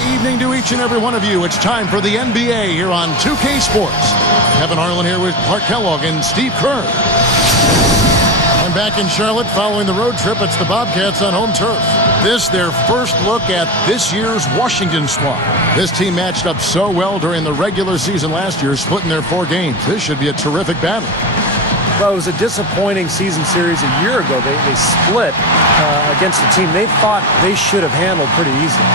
Thursday evening to each and every one of you. It's time for the NBA here on 2K Sports. Kevin Harlan here with Clark Kellogg and Steve Kerr. And back in Charlotte following the road trip, it's the Bobcats on home turf. This their first look at this year's Washington squad. This team matched up so well during the regular season last year, splitting their 4 games. This should be a terrific battle. Well, it was a disappointing season series a year ago. They split against a team they thought they should have handled pretty easily.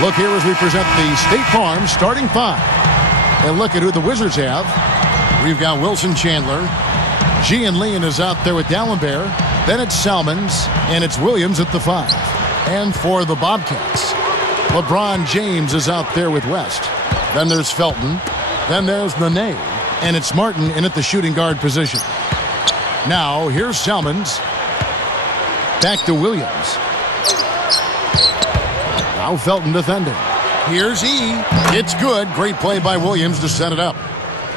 Look here as we present the State Farm starting 5. And look at who the Wizards have. We've got Wilson Chandler. Jlanlian is out there with Dalembert. Then it's Salmons, and it's Williams at the 5. And for the Bobcats, LeBron James is out there with West. Then there's Felton. Then there's Nene. And it's Martin in at the shooting guard position. Now, here's Salmons. Back to Williams. Now Felton defending. Here's E. It's good. Great play by Williams to set it up.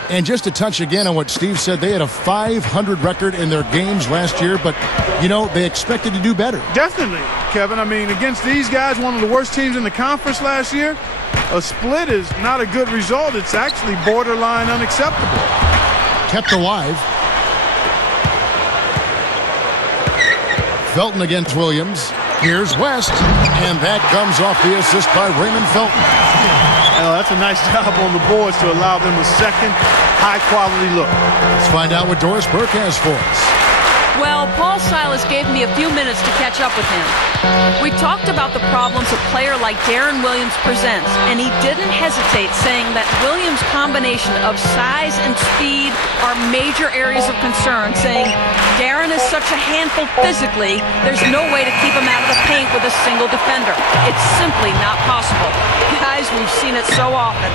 And just to touch again on what Steve said, they had a 500 record in their games last year, but, you know, they expected to do better. Definitely, Kevin. I mean, against these guys, one of the worst teams in the conference last year, a split is not a good result. It's actually borderline unacceptable. Kept alive. Felton against Williams. Here's West, and that comes off the assist by Raymond Felton. That's a nice job on the boards to allow them a second high-quality look. Let's find out what Doris Burke has for us. Well, Paul Silas gave me a few minutes to catch up with him. We talked about the problems a player like Deron Williams presents, and he didn't hesitate, saying that Williams' combination of size and speed are major areas of concern, saying Deron is such a handful physically, there's no way to keep him out of the paint with a single defender. It's simply not possible. Guys, we've seen it so often.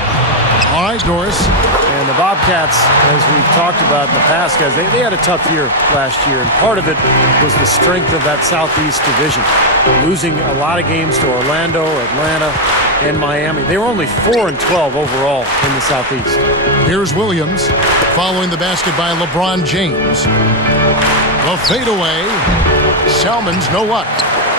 All right, Doris. And the Bobcats, as we've talked about in the past, guys, they had a tough year last year, and part of it was the strength of that Southeast division. Losing a lot of games to Orlando, Atlanta, and Miami. They were only 4-12 overall in the Southeast. Here's Williams following the basket by LeBron James. The fadeaway. Salmons, no luck.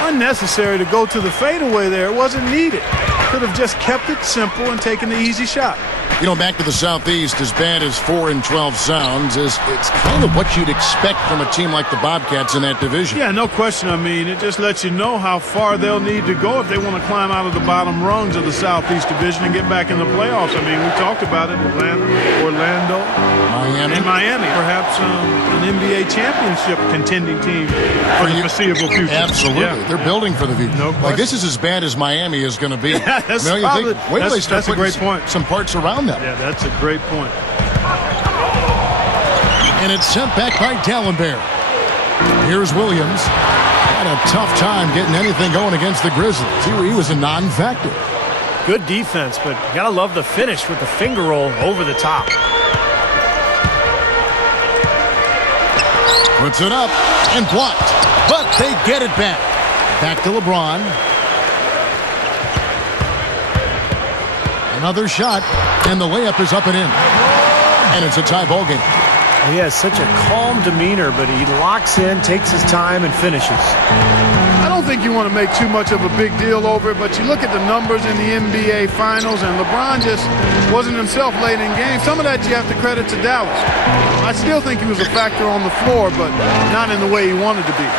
Unnecessary to go to the fadeaway there. It wasn't needed. Could have just kept it simple and taken the easy shot. You know, back to the Southeast, as bad as 4-12 sounds, it's kind of what you'd expect from a team like the Bobcats in that division. Yeah, no question. I mean, it just lets you know how far they'll need to go if they want to climb out of the bottom rungs of the Southeast division and get back in the playoffs. I mean, we talked about it, Atlanta, Orlando, and Miami. Perhaps an NBA championship contending team for the foreseeable future. Absolutely. Yeah. They're building for the future. No question. Like, this is as bad as Miami is going to be. That's That's a great point. Some parts around them. Yeah, that's a great point. And it's sent back by Dalembert. Here's Williams. Had a tough time getting anything going against the Grizzlies. He was a non-factor. Good defense, but you gotta love the finish with the finger roll over the top. Puts it up and blocked, but they get it back. Back to LeBron. Another shot, and the layup is up and in. And it's a tie ball game. He has such a calm demeanor, but he locks in, takes his time, and finishes. I don't think you want to make too much of a big deal over it, but you look at the numbers in the NBA Finals, and LeBron just wasn't himself late in games. Some of that you have to credit to Dallas. I still think he was a factor on the floor, but not in the way he wanted to be.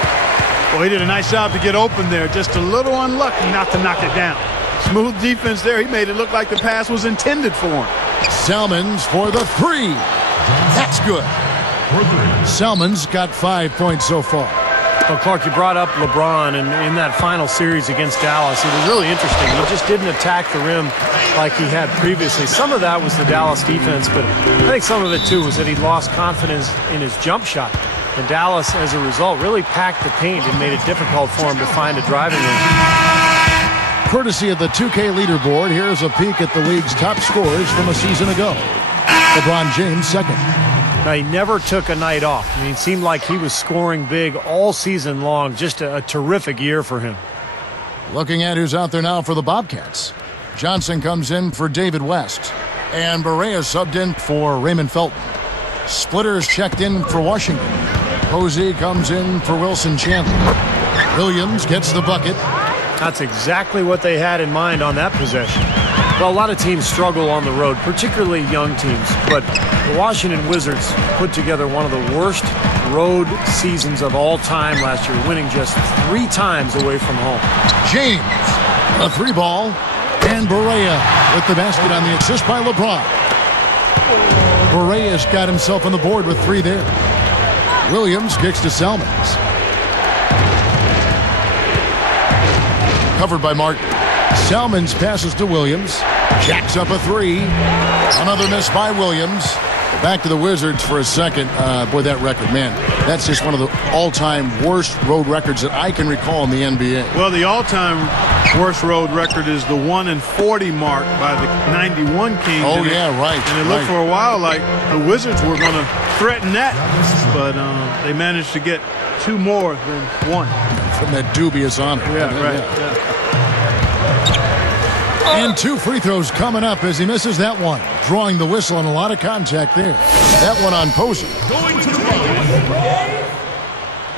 Well, he did a nice job to get open there. Just a little unlucky not to knock it down. Smooth defense there. He made it look like the pass was intended for him. Salmons for the 3. That's good. Salmons got 5 points so far. Well, Clark, you brought up LeBron, and in that final series against Dallas, it was really interesting. He just didn't attack the rim like he had previously. Some of that was the Dallas defense, but I think some of it, too, was that he lost confidence in his jump shot. And Dallas, as a result, really packed the paint and made it difficult for him to find a driving lane. Courtesy of the 2K leaderboard, here's a peek at the league's top scorers from a season ago. LeBron James second. Now, he never took a night off. I mean, it seemed like he was scoring big all season long. Just a terrific year for him. Looking at who's out there now for the Bobcats. Johnson comes in for David West. And Barea subbed in for Raymond Felton. Splitters checked in for Washington. Posey comes in for Wilson Chandler. Williams gets the bucket. That's exactly what they had in mind on that possession. Well, a lot of teams struggle on the road, particularly young teams. But the Washington Wizards put together one of the worst road seasons of all time last year, winning just 3 times away from home. James, a 3 ball, and Barea with the basket on the assist by LeBron. Barea's got himself on the board with 3 there. Williams kicks to Salmons. Covered by Martin. Salmons passes to Williams. Jacks up a 3. Another miss by Williams. Back to the Wizards for a second. Boy, that record, man, that's just one of the all-time worst road records that I can recall in the NBA. Well, the all-time worst road record is the 1-40 mark by the 91 Kings. Oh, yeah, right. And it looked for a while like the Wizards were going to threaten that, but they managed to get 2 more than 1. From that dubious honor. Yeah, right. Yeah. And 2 free throws coming up as he misses that one. Drawing the whistle and a lot of contact there. That one on Posey. Going to the line,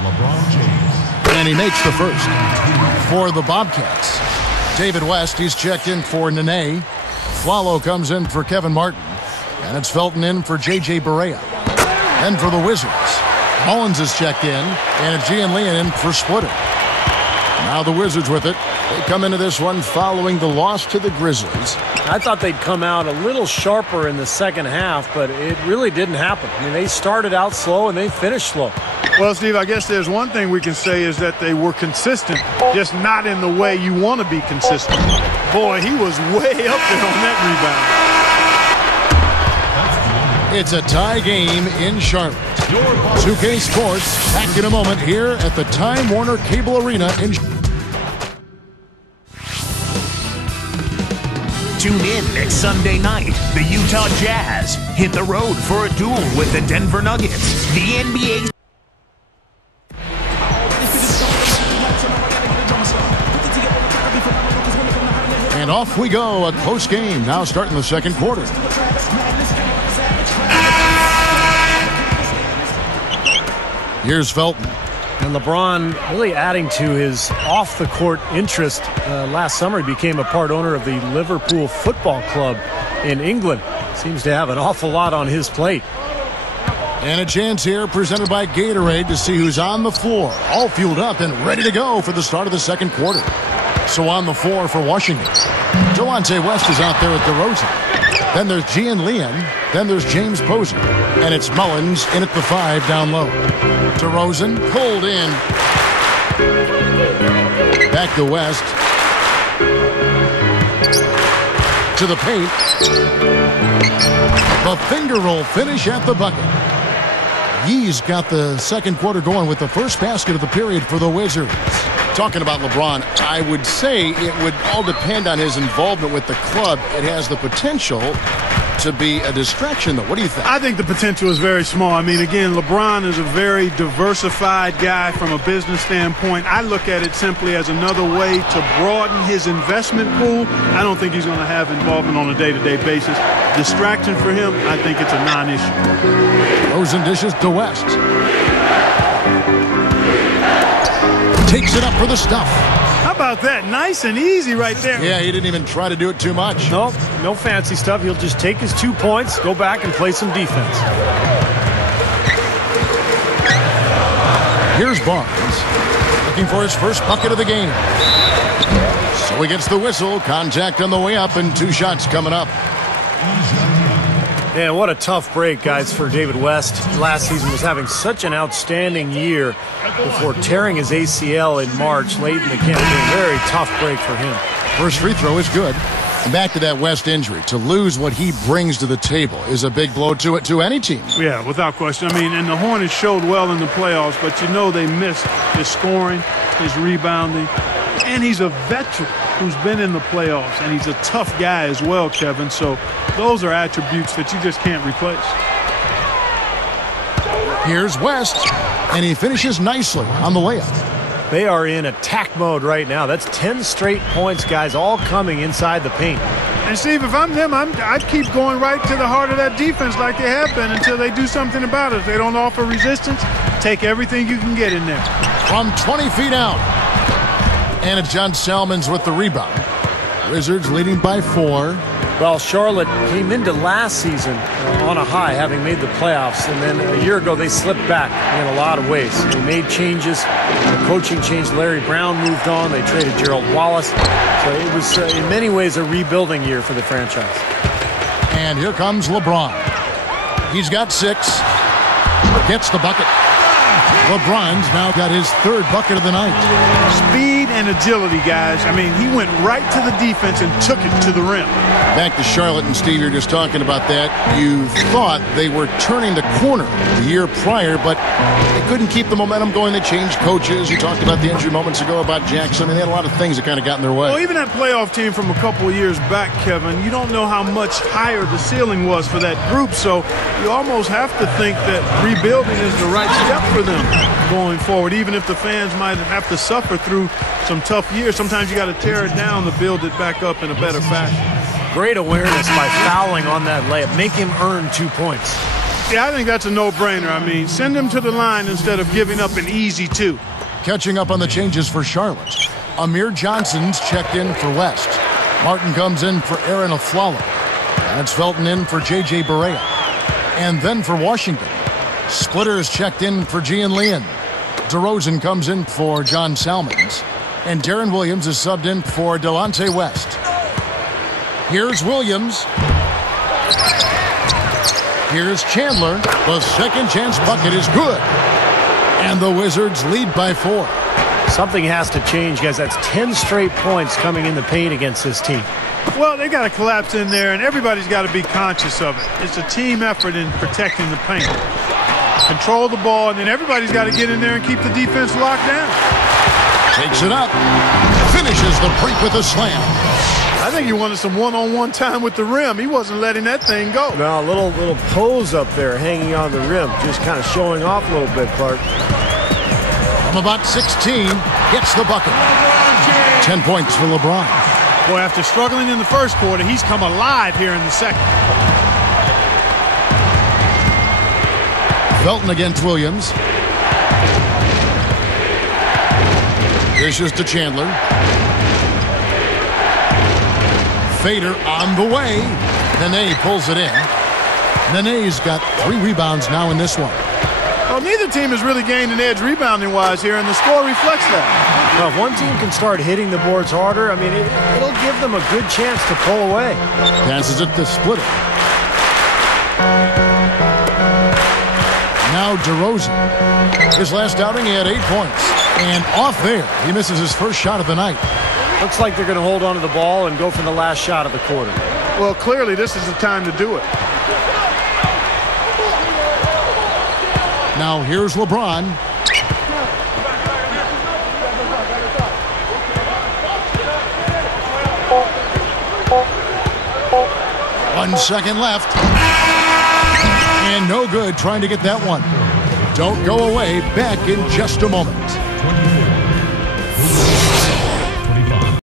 LeBron James. And he makes the first for the Bobcats. David West, he's checked in for Nene. Flalo comes in for Kevin Martin. And it's Felton in for J.J. Barea. And for the Wizards, Mullins is checked in. And it's Jlanlian in for Splitter. Now the Wizards with it. They come into this one following the loss to the Grizzlies. I thought they'd come out a little sharper in the second half, but it really didn't happen. I mean, they started out slow and they finished slow. Well, Steve, I guess there's one thing we can say is that they were consistent, just not in the way you want to be consistent. Boy, he was way up there on that rebound. It's a tie game in Charlotte. 2K Sports back in a moment here at the Time Warner Cable Arena in Tune in next Sunday night. The Utah Jazz hit the road for a duel with the Denver Nuggets. The NBA. And off we go. A close game now starting the second quarter. Here's Felton. And LeBron really adding to his off-the-court interest. Last summer, he became a part owner of the Liverpool Football Club in England. Seems to have an awful lot on his plate. And a chance here presented by Gatorade to see who's on the floor. All fueled up and ready to go for the start of the second quarter. So on the floor for Washington, Delonte West is out there at DeRozan. Then there's Jlanlian. Then there's James Posey. And it's Mullins in at the 5 down low. DeRozan pulled in. Back to West. To the paint. The finger roll finish at the bucket. Yee's got the second quarter going with the first basket of the period for the Wizards. Talking about LeBron, I would say it would all depend on his involvement with the club. It has the potential to be a distraction, though. What do you think? I think the potential is very small. I mean, again, LeBron is a very diversified guy from a business standpoint. I look at it simply as another way to broaden his investment pool. I don't think he's going to have involvement on a day-to-day basis. Distraction for him, I think it's a non-issue. Rosen dishes to West. Takes it up for the stuff. How about that? Nice and easy right there. Yeah, he didn't even try to do it too much. Nope, no fancy stuff. He'll just take his 2 points, go back and play some defense. Here's Barnes, looking for his first bucket of the game. So he gets the whistle. Contact on the way up and 2 shots coming up. Man, what a tough break, guys, for David West. Last season was having such an outstanding year before tearing his ACL in March late in the campaign. Very tough break for him. First free throw is good. And back to that West injury. To lose what he brings to the table is a big blow to any team. Yeah, without question. I mean, and the Hornets showed well in the playoffs, but you know they missed his scoring, his rebounding, and he's a veteran who's been in the playoffs, and he's a tough guy as well, Kevin. So those are attributes that you just can't replace. Here's West, and he finishes nicely on the layup. They are in attack mode right now. That's 10 straight points, guys, all coming inside the paint. And, Steve, if I'm them, I'd keep going right to the heart of that defense like they have been until they do something about it. If they don't offer resistance, take everything you can get in there. From 20 feet out. And it's John Salmons with the rebound. Wizards leading by 4. Well, Charlotte came into last season on a high, having made the playoffs, and then a year ago they slipped back in a lot of ways. They made changes. The coaching changed. Larry Brown moved on. They traded Gerald Wallace. So it was, in many ways, a rebuilding year for the franchise. And here comes LeBron. He's got 6. Gets the bucket. LeBron's now got his 3rd bucket of the night. Speed and agility, guys. I mean, he went right to the defense and took it to the rim. Back to Charlotte, and Steve, you're just talking about that. You thought they were turning the corner the year prior, but they couldn't keep the momentum going. They changed coaches. You talked about the injury moments ago about Jackson, and they had a lot of things that kind of got in their way. Well, even that playoff team from a couple of years back, Kevin, you don't know how much higher the ceiling was for that group, so you almost have to think that rebuilding is the right step for them going forward, even if the fans might have to suffer through some tough years. Sometimes you got to tear it down to build it back up in a better fashion. Great awareness by fouling on that layup. Make him earn 2 points. Yeah, I think that's a no-brainer. I mean, send him to the line instead of giving up an easy 2. Catching up on the changes for Charlotte. Amir Johnson's checked in for West. Martin comes in for Aaron Aflalo. That's Felton in for J.J. Barea. And then for Washington, Splitter is checked in for Jlanlian. DeRozan comes in for John Salmons. And Deron Williams is subbed in for Delonte West. Here's Williams. Here's Chandler. The second chance bucket is good. And the Wizards lead by 4. Something has to change, guys. That's 10 straight points coming in the paint against this team. Well, they got to collapse in there, and everybody's got to be conscious of it. It's a team effort in protecting the paint. Control the ball, and then everybody's got to get in there and keep the defense locked down. Takes it up. Finishes the break with a slam. I think he wanted some one-on-one time with the rim. He wasn't letting that thing go. Now, a little pose up there hanging on the rim, just kind of showing off a little bit, Clark. From about 16, gets the bucket. 10 points for LeBron. Boy, after struggling in the first quarter, he's come alive here in the second. Felton against Williams. Dishes to Chandler. Fader on the way. Nene pulls it in. Nene's got 3 rebounds now in this one. Well, neither team has really gained an edge rebounding-wise here, and the score reflects that. Well, if one team can start hitting the boards harder, I mean, it'll give them a good chance to pull away. Passes it to Splitter. Now DeRozan. His last outing, he had 8 points. And off there, he misses his first shot of the night. Looks like they're going to hold on to the ball and go for the last shot of the quarter. Well, clearly this is the time to do it. Now here's LeBron. One second left. And no good trying to get that one. Don't go away. Back in just a moment.